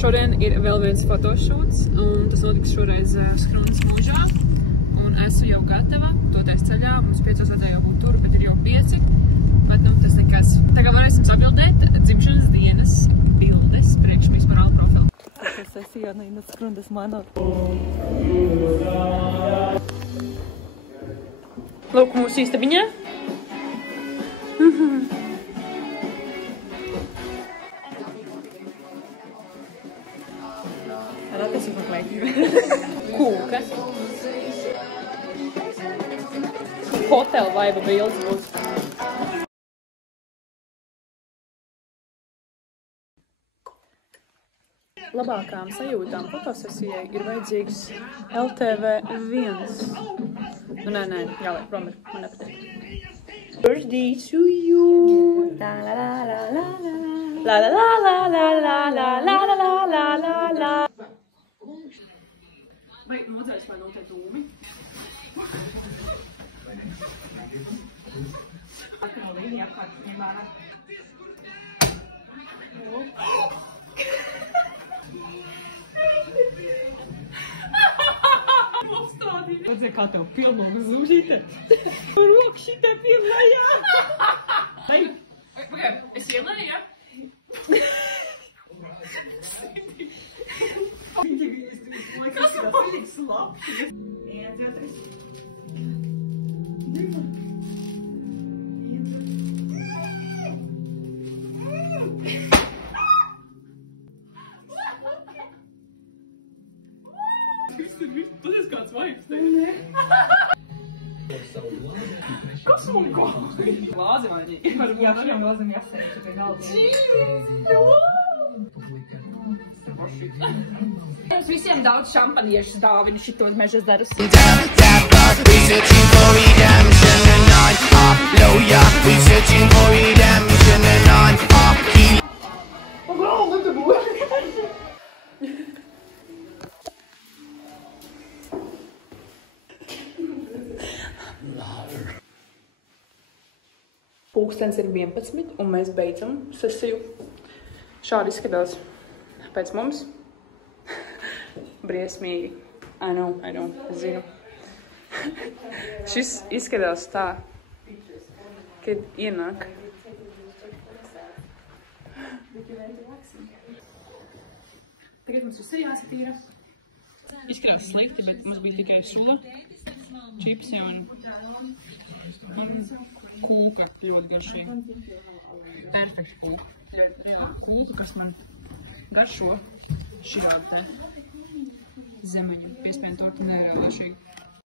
Šodien ir vēl viens fotošūts, un tas notiks šoreiz Skrunas mūžā. Un esmu jau gatava, toties ceļā, mums 5 vajadzēja būt tur, bet ir jau 5. Bet nu, tas nekas. Tagad varēsim sabildēt dzimšanas dienas bildes priekš vispār profilu. Tas esi Janīna Skrunas manot. Lūk, mūsu īstabiņā. Ratas uzmeklētība. Kūka. Hotel vaiba bildes būs. Labākām sajūtām fotosesijai ir vajadzīgs LTV1. Nu, nē, jāliek prom ir, man nepatīk. Birthday to you. La la la la la la. La la la la la la la la la la la la. Vai nodzēs vai no te tūmi? Atkal līnija apkārt, vienmērā. Redzēju, kā tev pilnīgi zūžīte. Rok šitē pirmajā. Hei, es ielēju, ja? Kas ir pilnīgi slapši? 1, 2, 3. Tas ir kāds vaigs, te? Nē. Kas man kāja? Glāzi vainīgi. Jā, varam glāzim jāsēj, čia pie galda. Jums visiem daudz šampaniešu dāvinu šitos mežas darus. Pūkstens ir 11 un mēs beidzam sesiju. Šādi izskatās pēc mums. Briesmīgi. I know, es zinu. Šis izskatās tā, kad ienāk. Tagad mums viss ir jāsatīra. Izskatās slikti, bet mums bija tikai sula, čipsi un kūka ļoti garšīgi. Perfekts kūka. Kūka, kas man garšo šādi te zemeņu. Piespējami tortu nereāli garšīgi.